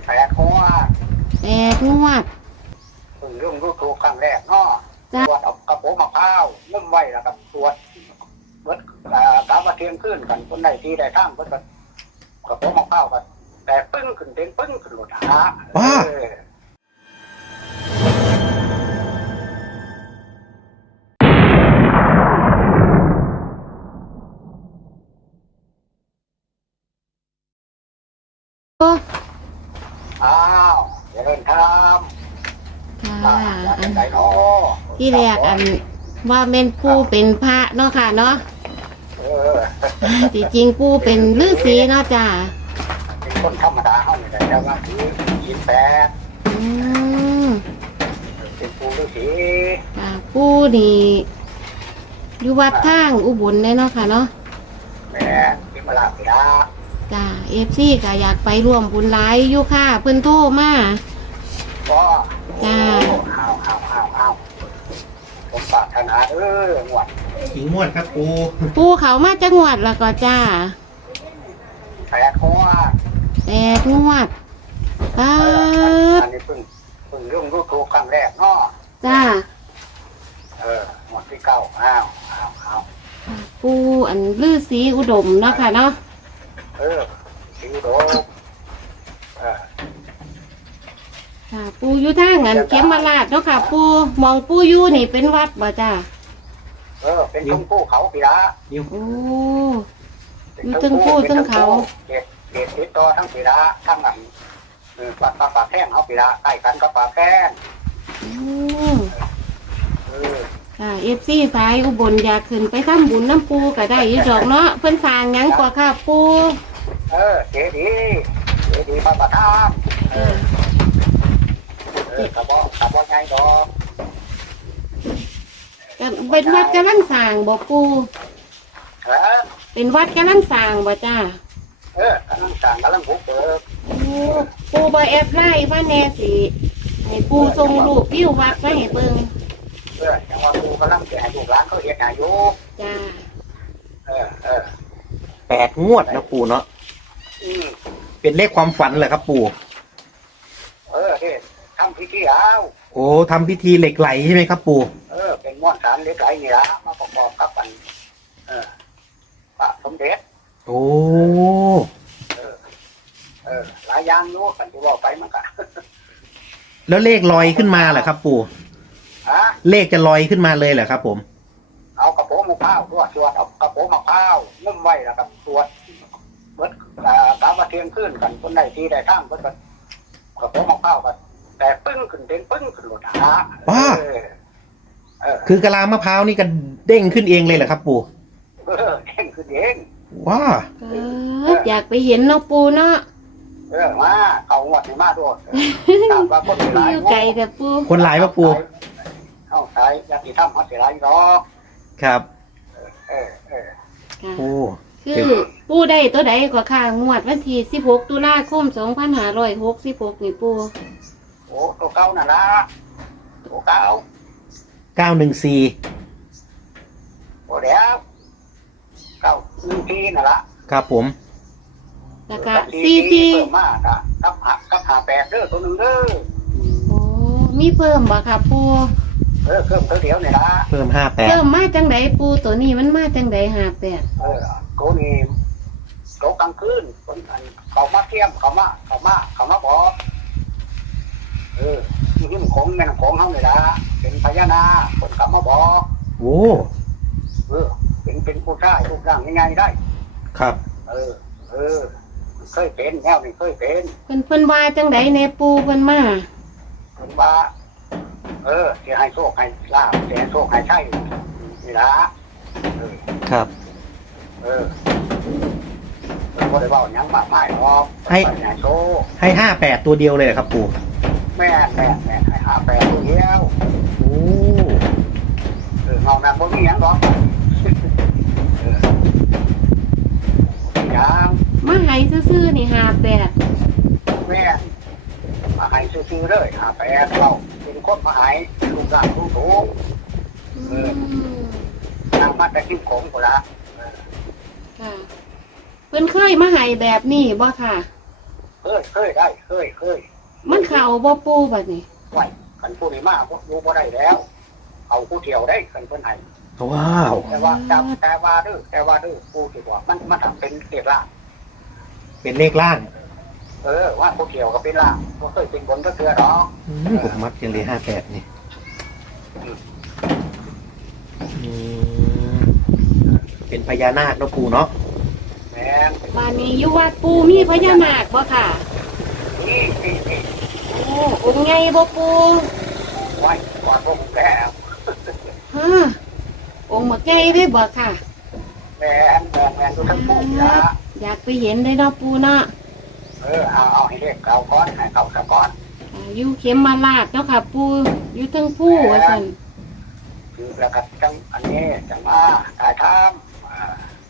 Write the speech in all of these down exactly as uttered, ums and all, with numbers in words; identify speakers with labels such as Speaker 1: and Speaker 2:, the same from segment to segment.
Speaker 1: แปดหัว
Speaker 2: แปดงวด
Speaker 1: เพิ่งเรื่องรู้ถูกครั้งแรกเนาะตรวจเอากระโปรงมะพร้าวนุ่มไว้แล้วก็ตรวจเบิดตามมาเทียงขึ้นกันคนใดที่ได้ทั้งเบิดกระโปรงมะพร้าวกันแต่ปึ้งขึ้นเด้งปึ้งขึ้นหลุดหา
Speaker 3: ว้า
Speaker 1: อ้าวเดินทาง
Speaker 2: ค่ะ
Speaker 1: อันไหนเนาะ
Speaker 2: ที่แรกอันว่าเป็นปูเป็นพระเนาะค่ะเนาะที่จริงปูเป็นฤาษีเนาะจ้า
Speaker 1: เป็นคนธรรมดาเขาเนี่ยแต่ว่าคือยินแปด
Speaker 2: อืม
Speaker 1: เป็นปูฤาษี
Speaker 2: ค่ะปูนี่อยู่วัดทางอุบลเลยเนาะค่ะเนาะ
Speaker 1: แม่เป็นมาลาบิดา
Speaker 2: จ้าเอฟซีก็อยากไปร่วมบุญหลายอยู่ค่ะเพิ่นโทรมา
Speaker 1: ก็
Speaker 2: จ้า
Speaker 1: เอาเอาเอาเอาผมปรารถนาเออหวด
Speaker 3: กี่งวดครับปู
Speaker 2: ปูเขามาจังหวัดแล้วก็จ้า
Speaker 1: แปดหัว
Speaker 2: แปดงวดป้า
Speaker 1: อันนี้เพิ่งเพิ่งเรื่องรู้ถูกครั้งแรกเนาะ
Speaker 2: จ้า
Speaker 1: เออหมดที่เก้าอ้าวอ้าวอ้าว
Speaker 2: ปูอันฤาษีอุดมเนาะค่ะเนาะ
Speaker 1: เออสีอุดมเออ
Speaker 2: ค่ะปูอยู่ทางอันเข็มมาลาดเนาะค่ะปูมองปูอยู่นี่เป็นวัดบ่จ้า
Speaker 1: เออเป็นทั้งภูเขาปีละ
Speaker 2: โอ้อยู่ทั้งภูทั้งเขา
Speaker 1: เด็ดเด็ดติดต่อทั้งปีละทั้งอันเออปากปากปากแข้งเขาปีละใกล้กันกับปากแข้ง
Speaker 2: เออค่ะเอฟซีสายอุบลอยากขึ้นไปทำบุญน้ำปูก็ได้อยู่ดอกเนาะเพิ่นสร้างหยังกว่าค่ะปู
Speaker 1: เออเจดีเจดีพระประธานเออเออกระบอกกระบอกไงดอก
Speaker 2: เป็นวัดกำลังสร้างบ่ปู
Speaker 1: เออ
Speaker 2: เป็นวัดกำลังสร้างบ่จ้า
Speaker 1: เออกำลังสร้างกำลังบุกเบิก
Speaker 2: ปูบ่แอบไล่ว่าแน่สิให้ปูส่งรูปวิววัดไปให้เบิ่ง
Speaker 1: เออจังว่าปูกำลังจะให้ลูกหลานเขาเฮ็ดให้อยู่
Speaker 2: จ้า
Speaker 1: เออเออ
Speaker 3: แปดงวดนะปูเนาะ
Speaker 1: อืม
Speaker 3: เป็นเลขความฝันเหรอครับปู
Speaker 1: เออเฮ็ดทำพิธีเอา
Speaker 3: โอ้ทำพิธีเหล็กไหลใช่ไหมครับปู
Speaker 1: เออเป็นม้วนสารเหล็กไหลนี่ละมาประกอบกับกันเออพระสมเด็จ
Speaker 3: โอ้
Speaker 1: เออเออหลายอย่างอยู่กันที่ว่าไปมันก็
Speaker 3: แล้วเลขลอยขึ้นมาเหรอครับปู
Speaker 1: ฮะ
Speaker 3: เลขจะลอยขึ้นมาเลยเหรอครับผม
Speaker 1: เอากระโปรงมะพร้าวตรวจตรวจเอากระโปรงมะพร้าวนุ่มไว้แล้วก็ตรวจเบิดตามมาเทียงขึ้นกันคนใดที่ได้ทั้งเบิดกระโปรงมะพร้าวกันแต่ปึ้งขึ้นเด้งปึ้งขึ้นหลุดหา
Speaker 3: ว้าคือกะลามะพร้าวนี่ก็เด้งขึ้นเองเลยเหรอครับปู่
Speaker 1: เออเด้งขึ้นเอง
Speaker 3: ว้า
Speaker 2: อยากไปเห็นเนาะปู่เนาะ
Speaker 1: เออมาเขาหมดนี่มาด้วยตามว่าคนหลาย
Speaker 2: ไก่แต่ปู่
Speaker 3: คนหลายป่ะปู่
Speaker 1: เข้าใช้ยาสีทำเขาเสียหลายดอก
Speaker 3: ครับ
Speaker 1: เออเออ
Speaker 3: โอ้
Speaker 2: คือปู่ได้ตัวใดกว่าค่ะงวดวันที่สิบหกตุลาคมสองพันห้าร้อยหกสิบหกนี่ปู่
Speaker 1: โอ้ตัวเก้าน่ะละตัวเก้า
Speaker 3: เก้าหนึ่งสี่
Speaker 1: โอ้เดี๋ยวเก้าหนึ่งสี่น่ะละ
Speaker 3: ครับผม
Speaker 2: แล้วก็สี่สี่
Speaker 1: เพิ่มมากอะกับหากับหาแปดเด้อตัวหนึ่งเด้อ
Speaker 2: โอ้มีเพิ่มบ่ค่ะปู่
Speaker 1: เออเพิ่มตัวเดียวนี่ละ
Speaker 3: เพิ่มห้าแปด
Speaker 2: เพิ่มมาจังไดปู่ตัวนี้มันมาจังไดห้าแปด
Speaker 1: เออตัวนี้ตัวกลางคืนคนเขามาเทียมเขามาเขามาเขามาบอกเออที่มันของแม่นของเขาเลยละเป็นพญานาคคนเขามาบอก
Speaker 3: โอ้
Speaker 1: เออเป็นเป็นผู้ชายรูปร่างง่ายๆได้
Speaker 3: ครับ
Speaker 1: เออเออเคยเป็นแนวนี่เคยเป็น
Speaker 2: เพิ่นเพิ่นว่าจังไดแน่ปู่เพิ่นมา
Speaker 1: เพิ่นว่าเออเสียให้โชคให้ลาภเสียให้โชคให้ใช่นี่ละเออ
Speaker 3: ครับ
Speaker 1: เออเพิ่นบ่ได้เว้าหยังมากมายหรอก
Speaker 3: ให้ให้โชคให้ห้าแปดตัวเดียวเลยครับปู่
Speaker 1: แม่แม่แม่ให้ห้าแปดตัวเดียว
Speaker 3: โอ้
Speaker 1: เออเงานั้นบ่มีหยังหรอกเออยัง
Speaker 2: มาให้ซื่อๆนี่ห้าแปด
Speaker 1: แม่มาให้ซื่อๆเลยห้าแปดเราเป็นคนมาให้ลูกหลานลูกโตเออนางมาแต่กินของพุ่นละ
Speaker 2: ค่ะเพิ่นเคยมาให้แบบนี้บ่ค่ะ
Speaker 1: เคยเคยได้เคยเคย
Speaker 2: มันเข่าบ่ปูบัดนี้
Speaker 1: ไหวขันผู้นี้มากรู้บ่ได้แล้ว เอาผู้เที่ยวได้ขันเพิ่นให้
Speaker 3: ว้าว
Speaker 1: แต่ว่าแต่แต่ว่าดื้อแต่ว่าดื้อผู้ที่ว่ามันมันทำเป็นเกียรติล่าง
Speaker 3: เป็นเลขล่าง
Speaker 1: เออว่าผู้เที่ยวก็เป็นล่างก็เคยเป็นบนก็เถื่อหรอก
Speaker 3: อืมผมมักจังเลยห้าแปดนี่อืมเป็นพญานาคเนาะปู่เนาะ
Speaker 1: แม่น
Speaker 2: บ้านนี้อยู่วัดปูมีพญานาคบ่ค่ะ
Speaker 1: นี่นี่นี่
Speaker 2: โอ้องค์ใหญ่บ่ปู
Speaker 1: ไหวก่อนพวกแก่
Speaker 2: ฮะองค์บักใหญ่ได้บ่ค่ะ
Speaker 1: แม่นแม่นแม่นดูทั้งผู้นะ
Speaker 2: อยากไปเห็นได้เนาะปูเนาะ
Speaker 1: เออเอาเอาให้เรียกเขาก้อนให้เขาสะก้อน
Speaker 2: อ่าอยู่เข็มมาลาดเนาะค่ะ ปูอยู่เทั้งผู้ว่าซั่น
Speaker 1: คือแล้วก็จังอันนี้จังมาถ่ายทำอ่า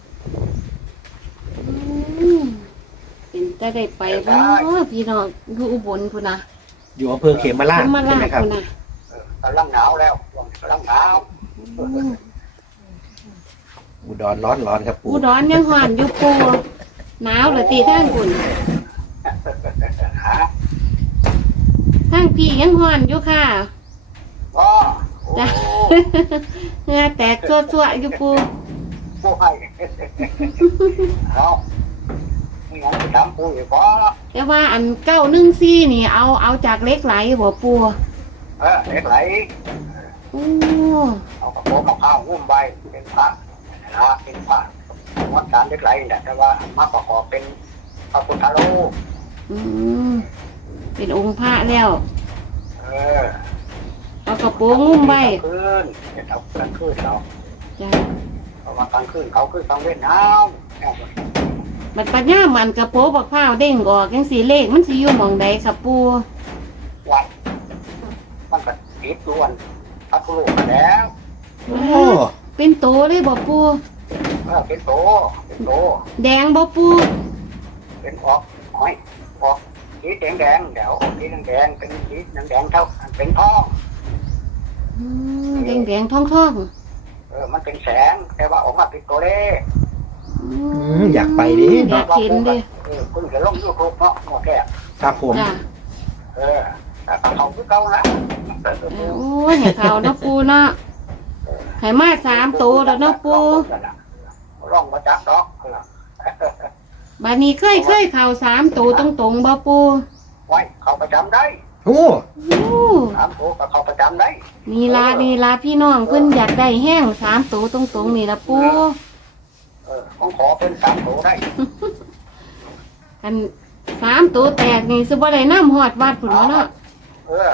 Speaker 2: อืมเป็นจะได้ไปบ่เนาะพี่น้องอยู่อุบลพุ่นน่ะ
Speaker 3: อยู่อำเภอเขมราช
Speaker 2: เข็มมา
Speaker 3: ใช่
Speaker 2: ลา
Speaker 3: ไหม
Speaker 2: ด
Speaker 3: ครับ
Speaker 2: พุ่นน่ะ
Speaker 1: เออกำลังหนาวแล้วกำลังหนาว
Speaker 2: อืม
Speaker 3: อุดรร้อนร้อนครับปู่
Speaker 2: อุดรยังฮ้อนอยู่ปูหนาวเหรอติทางพุ่น
Speaker 1: ฮะ
Speaker 2: ทางพี่ยังฮ้อนอยู่ค่ะ
Speaker 1: ก็โอ้
Speaker 2: จ้ะ เหงื่อแตกซั่วๆอยู่ปู
Speaker 1: ผู้ให้เอานี่งั้นไปถามผู้อีกบ่
Speaker 2: แต่ว่าอันเก้าหนึ่งสี่นี่เอาเอาจากเล็กไหลหัวปู
Speaker 1: เออเล็กไหล
Speaker 2: โอ้
Speaker 1: เอากระโปรงมะพร้าวหุ้มใบเป็นพระนะเป็นพระวัดสารเล็กไหลแหละแต่ว่ามาประกอบเป็นพระพุทธรูป
Speaker 2: อืมเป็นองค์พระแล้ว
Speaker 1: เออ
Speaker 2: เอากระโปรงงุ้มไว้
Speaker 1: กลางคืนจะเอากลางคืนเรา
Speaker 2: จ้ะ
Speaker 1: เพราะว่ากลางคืนเขาคือกลางเว้นหนาว
Speaker 2: มันปัญญามันกระโปรงบักพร้าวเด้งออกยังสีเลขมันสิอยู่หม่องใดครับปู
Speaker 1: วัดมันก็ติดล้วนพระพุทธรูปมาแล้ว
Speaker 3: โอ้
Speaker 2: เป็นโตเลยบ่ปู
Speaker 1: เออเป็นโตเป็นโต
Speaker 2: แดงบ่ปู
Speaker 1: เป็นออกหอยออกสีแดงแดงๆเดี๋ยวออกสีแดงแดงๆเป็นสีแดงแดงๆเท่าเป็นทอง
Speaker 2: อืมแดงแดงๆทองทอง
Speaker 1: เออมันเป็นแสงแต่ว่าออกมาเป็นตัวเลข
Speaker 2: ๆอื
Speaker 3: มอยากไปดิ
Speaker 2: อยากเห็นดิ
Speaker 1: เออคุณจะลงยูทูบเนาะหมอแก่
Speaker 3: ครับผม
Speaker 2: จ้ะ
Speaker 1: เออแต่เขาคือเก่าละ
Speaker 2: โอ้ยให้เขาเนาะปูเนาะให้มาสามโตแล้วเนาะปู
Speaker 1: ร่องมาจับดอก
Speaker 2: บัดนี้เคยเคยเข้าสามโตตรงๆบ่ปู
Speaker 1: ไว้เขาประจำได้
Speaker 3: โอ้
Speaker 2: โอ้
Speaker 1: สามตัวกับเขาประจำได้
Speaker 2: นี่ลานี่ลาพี่น้องเพิ่นอยากได้แห้งสามตัวตรงๆนี่ละปู
Speaker 1: เออของขอเป็นสามตัวได้
Speaker 2: กันสามตัวแตกนี่สิบ่ได้น้ำหอดวัดพุ่นวะเนาะ
Speaker 1: เออ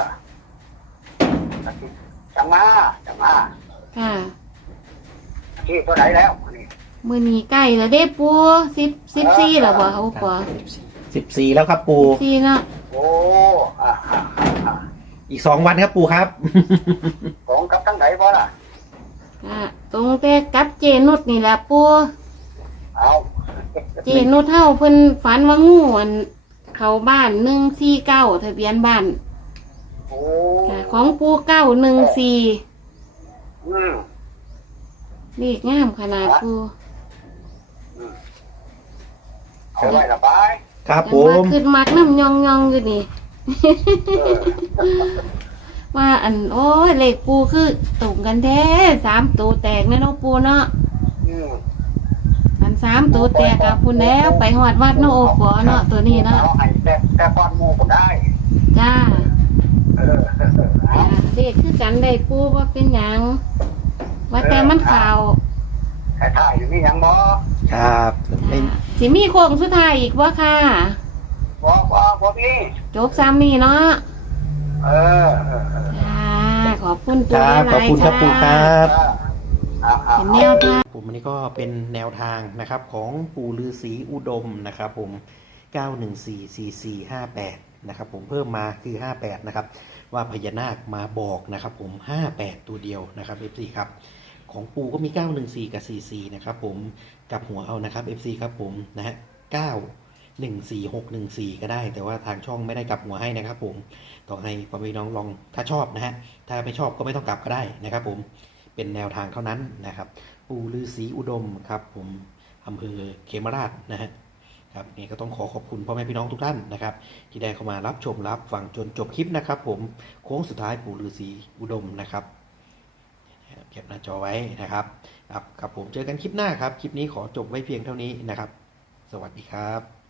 Speaker 1: จังมาจังมา
Speaker 2: ค่ะ
Speaker 1: ที่ตัวไหนแล้วนี่
Speaker 2: มื้อนี้ใกล้แล้วเด้ปูสิบสิบสี่แล้วบ่เอาปอ
Speaker 3: สิบสี่แล้วครับปู่
Speaker 2: สี่เนาะ
Speaker 1: โอ้อ่าอ่าอ่า
Speaker 3: อีกสองวันครับปู่ครับ
Speaker 1: ของกับทั้งไหนบ่ล่ะ
Speaker 2: ค่ะตรงแต่กับเจนุดนี่แหละปู
Speaker 1: เอา
Speaker 2: เจนุดเฮาเพิ่นฝันว่างูอันเข้าบ้านหนึ่งสี่เก้าทะเบียนบ้าน
Speaker 1: โอ้
Speaker 2: ค่ะของปูเก้าหนึ่งสี่
Speaker 1: อืม
Speaker 2: เลขงามขนาดปู
Speaker 1: อืมเอาไว้ละไป
Speaker 3: ครับผ
Speaker 2: ว่าม ขึ้นมักน้ำยองยองๆอยู่นี่
Speaker 1: เออ
Speaker 2: ว่าอันโอ้ยเลขปูคือตรงกันแท้สามตัวแตกแน่เนาะปูเนาะ
Speaker 1: อืม
Speaker 2: อันสามตัวแตกกับคุณแล้วไปหอดวัดเนาะโอ้ปอเนาะตัวนี้เนาะ
Speaker 1: เอาให้แต่แต่ก้อนหมูก็ได้
Speaker 2: จ้า
Speaker 1: เออเอา
Speaker 2: อ่าเลขคือกันได้ปูว่าเป็นหยังว่าแต่มันข่าว
Speaker 1: ถ่ายถ่ายอยู่นี่ยังบ่
Speaker 3: ครับไม่
Speaker 2: สิมีโค้งสุดท้ายอีกว่าค่ะ
Speaker 1: บ่บ่บ่มี
Speaker 2: จบซ้ำนี่เนาะ
Speaker 1: เออเออเออ
Speaker 2: ค่ะขอบคุณ
Speaker 3: ค
Speaker 2: ปู
Speaker 3: รับ
Speaker 2: ห
Speaker 3: ขอบ
Speaker 2: ลาย
Speaker 3: คุณ
Speaker 2: ๆ
Speaker 3: ครับ
Speaker 2: ค่ะ
Speaker 3: ปู่ครับ
Speaker 1: เออเอาเอา
Speaker 2: เป็นแนวทาง
Speaker 3: ผมอันนี้ก็เป็นแนวทางนะครับของปู่ฤาษีอุดมนะครับผมเก้าหนึ่งสี่ สี่สี่ห้าแปดนะครับผมเพิ่มมาคือห้าแปดนะครับว่าพญานาคมาบอกนะครับผมห้าแปดตัวเดียวนะครับ เอฟ ซี ครับของปู่ก็มีเก้าหนึ่งสี่กับสี่สี่นะครับผมกลับหัวเอานะครับ เอฟ ซี ครับผมนะฮะเก้าหนึ่งสี่หกหนึ่งสี่ก็ได้แต่ว่าทางช่องไม่ได้กลับหัวให้นะครับผมต้องให้พ่อแม่น้องลองถ้าชอบนะฮะถ้าไม่ชอบก็ไม่ต้องกลับก็ได้นะครับผมเป็นแนวทางเท่านั้นนะครับปู่ฤาษีอุดมครับผมอำเภอเขมราชนะฮะครับนี่ก็ต้องขอขอบคุณพ่อแม่พี่น้องทุกท่านนะครับที่ได้เข้ามารับชมรับฟังจนจบคลิปนะครับผมโค้งสุดท้ายปู่ฤาษีอุดมนะครับเก็บหน้าจอไว้นะครับครับครับผมเจอกันคลิปหน้าครับคลิปนี้ขอจบไว้เพียงเท่านี้นะครับสวัสดีครับ